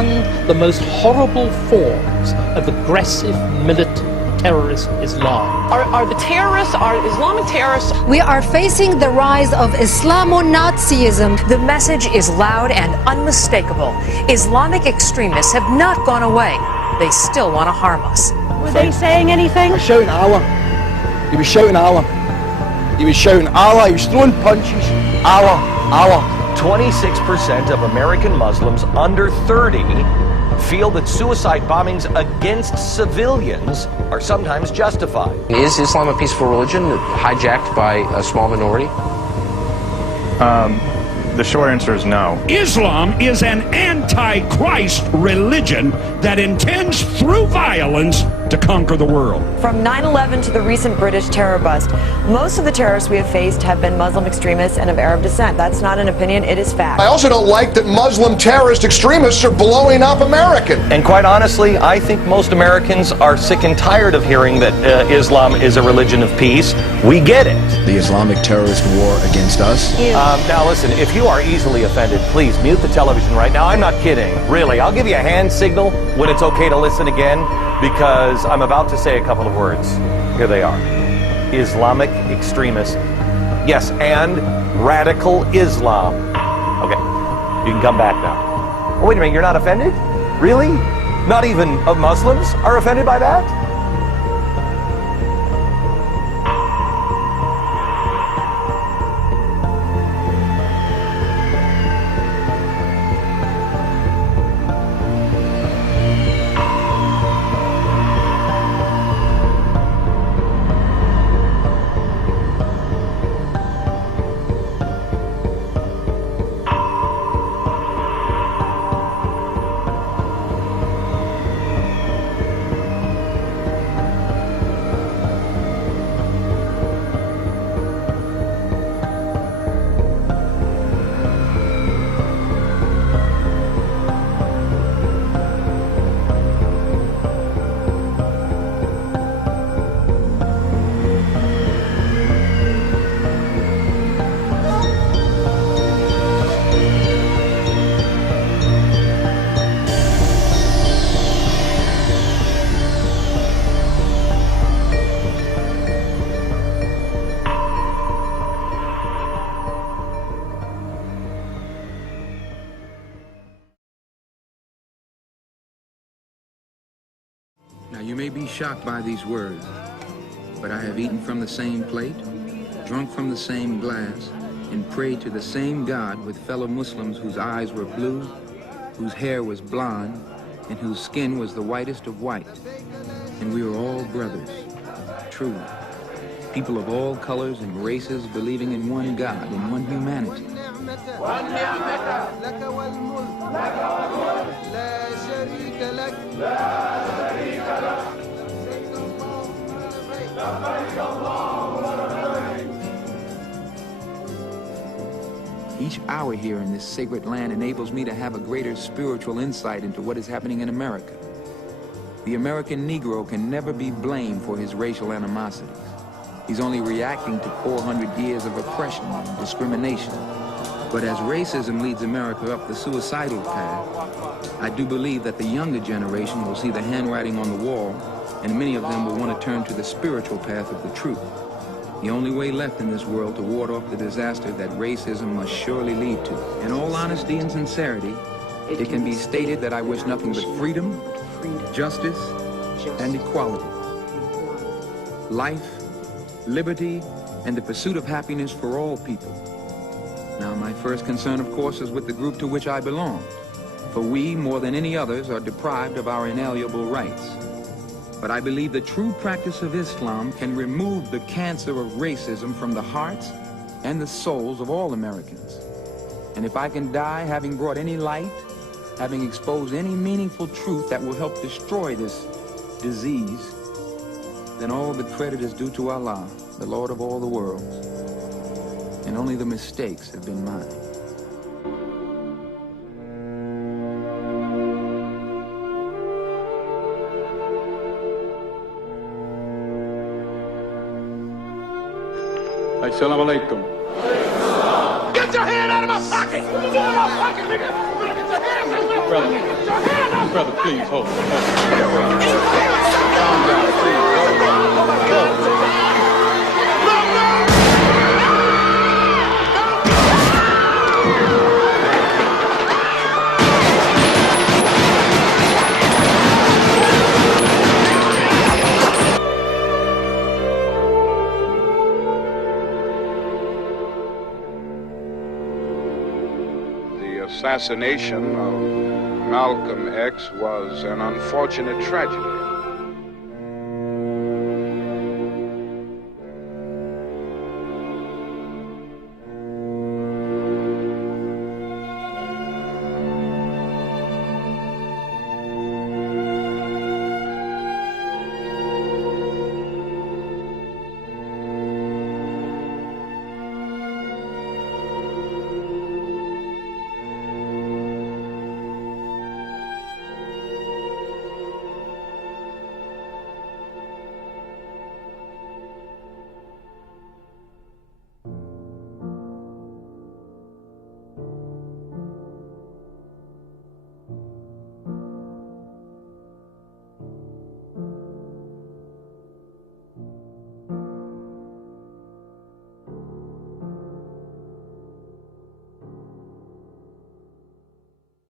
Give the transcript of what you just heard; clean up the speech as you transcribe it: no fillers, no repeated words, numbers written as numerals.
and the most horrible forms of aggressive militant terrorist Islam. Are the terrorists, are Islamic terrorists? We are facing the rise of Islamo-Nazism. The message is loud and unmistakable. Islamic extremists have not gone away. They still want to harm us. Were they saying anything? He was shouting Allah. He was shouting Allah. He was shouting Allah. He was throwing punches. Allah, Allah. 26% of American Muslims under 30 feel that suicide bombings against civilians are sometimes justified. Is Islam a peaceful religion hijacked by a small minority? The short answer is no. Islam is an anti-Christ religion that intends through violence to conquer the world. From 9/11 to the recent British terror bust, most of the terrorists we have faced have been Muslim extremists and of Arab descent. That's not an opinion, it is fact. I also don't like that Muslim terrorist extremists are blowing up Americans. And quite honestly, I think most Americans are sick and tired of hearing that Islam is a religion of peace. We get it. The Islamic terrorist war against us? Now listen, if you are easily offended, please mute the television right now. I'm not kidding, really. I'll give you a hand signal when it's okay to listen again, because I'm about to say a couple of words. Here they are. Islamic extremist. Yes, and radical Islam. Okay, you can come back now. Oh, wait a minute, you're not offended? Really? Not even Muslims are offended by that? Now you may be shocked by these words, but I have eaten from the same plate, drunk from the same glass, and prayed to the same God with fellow Muslims whose eyes were blue, whose hair was blonde, and whose skin was the whitest of white. And we were all brothers, truly. People of all colors and races believing in one God, in one humanity. Each hour here in this sacred land enables me to have a greater spiritual insight into what is happening in America. The American Negro can never be blamed for his racial animosities. He's only reacting to 400 years of oppression and discrimination. But as racism leads America up the suicidal path, I do believe that the younger generation will see the handwriting on the wall, and many of them will want to turn to the spiritual path of the truth. The only way left in this world to ward off the disaster that racism must surely lead to. In all honesty and sincerity, it can be stated that I wish nothing but freedom, justice, and equality. Life, liberty, and the pursuit of happiness for all people. Now, my first concern, of course, is with the group to which I belong. For we, more than any others, are deprived of our inalienable rights. But I believe the true practice of Islam can remove the cancer of racism from the hearts and the souls of all Americans. And if I can die having brought any light, having exposed any meaningful truth that will help destroy this disease, then all the credit is due to Allah, the Lord of all the worlds. And only the mistakes have been mine. Assalamu alaikum. Get your hand out of my pocket! Get your hand out of my pocket, nigga! Get your hand out of my Brother, Get your hand out! brother, please hold. The assassination of Malcolm X was an unfortunate tragedy.